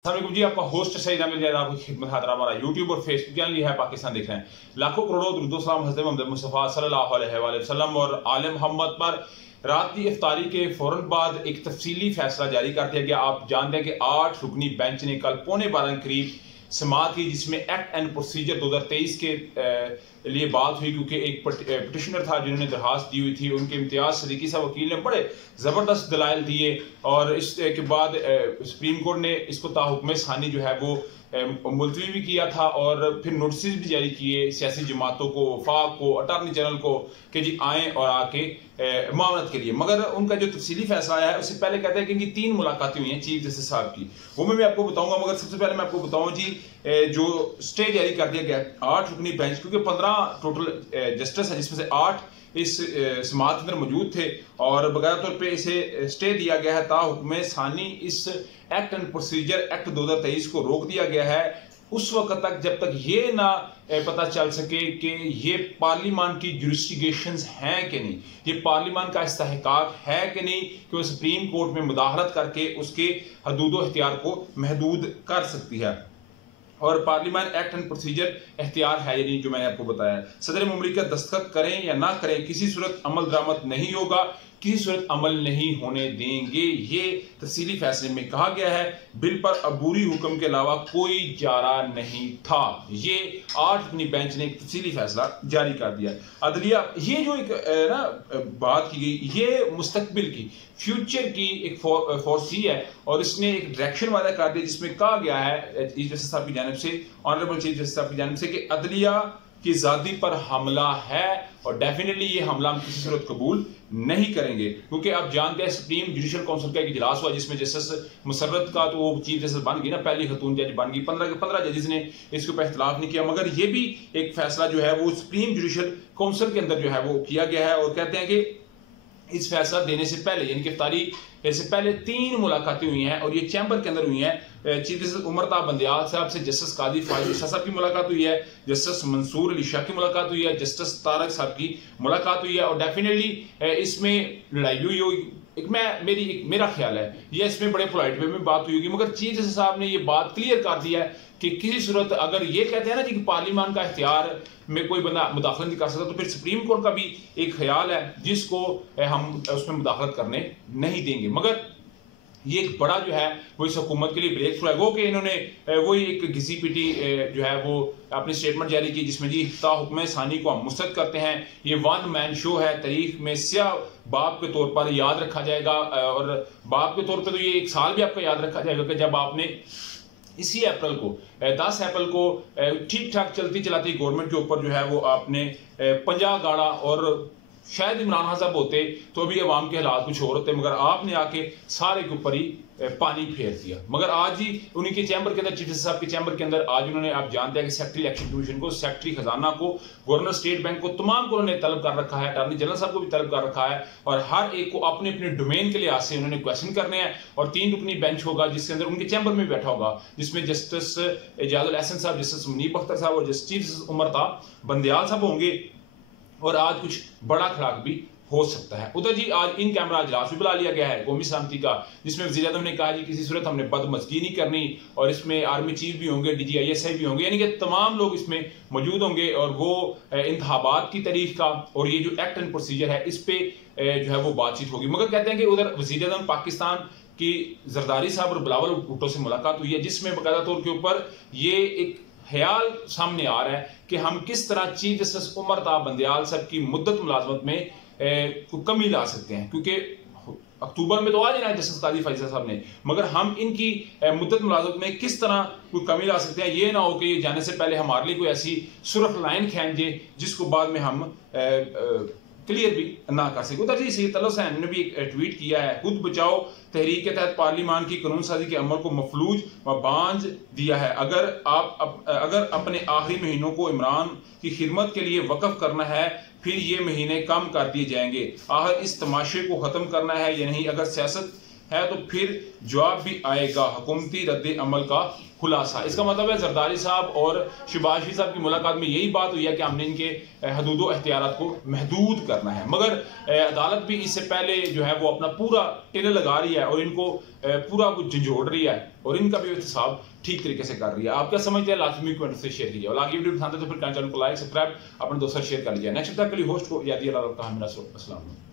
अस्सलामुअलैकुम जी, आपका होस्ट सईद आमिर जैद आपकी खिदमत हाजिर। हमारा यूट्यूब और फेसबुक चैनल ये है पाकिस्तान देख रहे हैं। लाखों करोड़ों दुरूद व सलाम हज़रत मोहम्मद मुस्तफ़ा सल्लल्लाहु अलैहि वसल्लम और आले मोहम्मद पर। रात की इफ्तारी के फौरन बाद एक तफसीली फैसला जारी कर दिया गया। आप जानते हैं कि 8 रुकनी बेंच ने कल 11:15 के करीब समाअत की, जिसमें एक्ट एंड प्रोसीजर 2023 के लिए बात हुई, क्योंकि एक पिटिशनर था जिन्होंने दरखास्त दी हुई थी। उनके इम्तियाज सदीकी साहब वकील ने बड़े ज़बरदस्त दलाइल दिए और इसके बाद सुप्रीम कोर्ट ने इसको ताहुक्म सानी जो है वो मुलतवी भी किया था और फिर नोटिस भी जारी किए सियासी जमातों को, वफाक को, अटॉर्नी जनरल को कि जी आएँ और आके मामलत के लिए। मगर उनका जो तफसीली फैसला आया है उससे पहले कहते हैं कि इनकी 3 मुलाकातें हुई हैं चीफ जस्टिस साहब की, वो मैं आपको बताऊंगा। मगर सबसे पहले मैं आपको बताऊं जी, जो स्टे जारी कर दिया गया 8 रुकनी बेंच, क्योंकि 15 टोटल जस्टिस है जिसमें से 8 इस समाअत के अंदर मौजूद थे और बकायदा तौर पे इसे स्टे दिया गया है ताहुक्म सानी। इस एक्ट एंड प्रोसीजर एक्ट 2023 को रोक दिया गया है उस वक्त तक जब तक ये ना पता चल सके कि ये पार्लियामान की जुरिस्डिक्शंस हैं कि नहीं, ये पार्लियामान का इस्तेहकाक है कि नहीं कि वो सुप्रीम कोर्ट में मुदाखलत करके उसके हदूद व इख्तियार को महदूद कर सकती है। और पार्लियामान एक्ट एंड प्रोसीजर इख्तियार है यानी जो मैंने आपको बताया, सदर मुमलिकत दस्तखत करें या ना करें किसी सूरत अमल दरामद नहीं होगा, किसी सूरत अमल नहीं होने देंगे। ये तफसीली फैसले में कहा गया है। बिल पर अबूरी हुक्म के अलावा कोई चारा नहीं था। ये 8 रुकनी बेंच ने एक तफसीली फैसला जारी कर दिया। अदलिया ये जो एक ना बात की गई, ये मुस्तकबिल की फ्यूचर की एक फोरसी है और इसने एक डायरेक्शन वादा कर दिया जिसमें कहा गया है चीफ जस्टिस साहब की जानिब से, ऑनरेबल चीफ जस्टिस साहब की जानिब से, कि अदलिया की आज़ादी पर हमला है और डेफिनेटली ये हमला हम किसी सूरत कबूल नहीं करेंगे। क्योंकि आप जानते हैं सुप्रीम जुडिशल काउंसिल का एक इजलास हुआ जिसमें जस्टिस मुसर्रत का तो वो चीफ जस्टिस बन गई ना, पहली खतून जज बन गई। 15 के 15 जजेस ने इसके ऊपर इख्तलाफ नहीं किया, मगर ये भी एक फैसला जो है वो सुप्रीम जुडिशल काउंसिल के अंदर जो है वो किया गया है। और कहते हैं कि इस फैसला देने से पहले यानी कि इफ्तारी से पहले 3 मुलाकातें हुई हैं और ये चैम्बर के अंदर हुई हैं। चीफ जस्टिस उमरता बंदियाल साहब से जस्टिस कादी फाजिल शाह साहब की मुलाकात हुई है, जस्टिस मंसूर अली शाह की मुलाकात हुई है, जस्टिस तारक साहब की मुलाकात हुई है। और डेफिनेटली इसमें लड़ाई हुई होगी, मेरा ख्याल है ये इसमें बड़े पोलाइट वे में बात हुई होगी। मगर चीफ जस्टिस साहब ने ये बात क्लियर कर दिया है कि किसी सूरत अगर ये कहते हैं ना जी कि पार्लियामान का इख्तियार में कोई बंदा मुदाखलत नहीं कर सकता, तो फिर सुप्रीम कोर्ट का भी एक ख्याल है जिसको हम उसमें मुदाखलत करने नहीं देंगे। मगर ये एक बड़ा जो है वो इस हुकूमत के लिए ब्रेक थ्रू है वो कि इन्होंने वही एक घिसी पिटी जो है वो अपनी स्टेटमेंट जारी की जिसमें जी ताहुक्म सानी को हम मुस्तरद करते हैं। ये 1 मैन शो है, तारीख में स्याह बाप के तौर पर याद रखा जाएगा और बाप के तौर पर तो ये 1 साल भी आपका याद रखा जाएगा कि जब आपने इसी अप्रैल को 10 अप्रैल को ठीक ठाक चलती चलाती गवर्नमेंट के ऊपर जो है वो आपने 50 गाड़ा और शायद इमरान खान साहब होते तो भी अवाम के हालात कुछ और होते, मगर आपने आके सारे के ऊपर ही पानी फेर दिया। मगर आज ही उन्हीं के चैम्बर के अंदर, चीफ जस्टिस साहब के चैम्बर के अंदर आज उन्होंने, आप जानते हैं कि सेक्रेटरी इलेक्शन कमीशन को, सेक्रेटरी खजाना को, गवर्नर स्टेट बैंक को, तमाम को उन्होंने तलब कर रखा है, अटॉर्नी जनरल साहब को भी तलब कर रखा है और हर एक को अपने अपने डोमेन के लिहाज से उन्होंने क्वेश्चन करने हैं। और 3 रुकनी बेंच होगा जिसके अंदर उनके चैम्बर में बैठा होगा, जिसमें जस्टिस एजाजुल अहसन साहब, जस्टिस मुनीब अख्तर साहब और जस्टिस उमरता बंदियाल साहब होंगे। और आज कुछ बड़ा खड़ाक भी हो सकता है। उधर जी आज इन कैमरा इजलास भी बुला लिया गया है कौमी सलामती का, जिसमें वज़ीर आज़म ने कहा जी किसी सूरत हमने बदमज़गी नहीं करनी और इसमें आर्मी चीफ भी होंगे, DGISI भी होंगे, यानी कि तमाम लोग इसमें मौजूद होंगे और वो इंतखाबात की तारीख का और ये जो एक्ट एंड प्रोसीजर है इस पे जो है वो बातचीत होगी। मगर कहते हैं कि उधर वज़ीर आज़म पाकिस्तान की जरदारी साहब और बिलावल भुट्टो से मुलाकात हुई है, जिसमें बाकायदा तौर के ऊपर ये एक ख्याल सामने आ रहा है कि हम किस तरह चीफ जस्टिस उमरता बंदियाल साहब की मुद्दत मुलाजमत में कमी ला सकते हैं। क्योंकि अक्टूबर में तो आ जाना है जस्टिस कादी फाजिल साहब ने, मगर हम इनकी मुद्दत मुलाजमत में किस तरह कोई कमी ला सकते हैं। ये ना हो कि ये जाने से पहले हमारे लिए कोई ऐसी सुरख लाइन खींचे जिसको बाद में हम क्लियर भी ना कर सके। उधर जी सैयद तलत हुसैन ने भी एक ट्वीट किया है, खुद बचाओ तहरीक के तहत पार्लियामान की कानून साजी के अमल को मफलूज व बांझ दिया है। अगर अपने आखिरी महीनों को इमरान की खिदमत के लिए वक्फ करना है फिर ये महीने कम कर दिए जाएंगे। आखिर इस तमाशे को खत्म करना है या नहीं। अगर सियासत है तो फिर जवाब भी आएगा। हुकूमती रद्द अमल का खुलासा। इसका मतलब है जरदारी साहब और शहबाज शरीफ साहब की मुलाकात में यही बात हुई है कि हमने इनके हदूद व इख्तियारात को महदूद करना है, मगर अदालत भी इससे पहले जो है वो अपना पूरा टिले लगा रही है और इनको पूरा कुछ झंझोड़ रही है और इनका भी एहतसाब ठीक तरीके से कर रही है। आप क्या समझते हैं? लाजमी कमेंट से शेयर कीजिए और आगे वीडियो पसंद है तो फिर चैनल को लाइक सब्सक्राइब अपने दोस्तों शेयर कर लीजिए। नेक्स्ट तक के लिए होस्ट को याद अस्सलाम।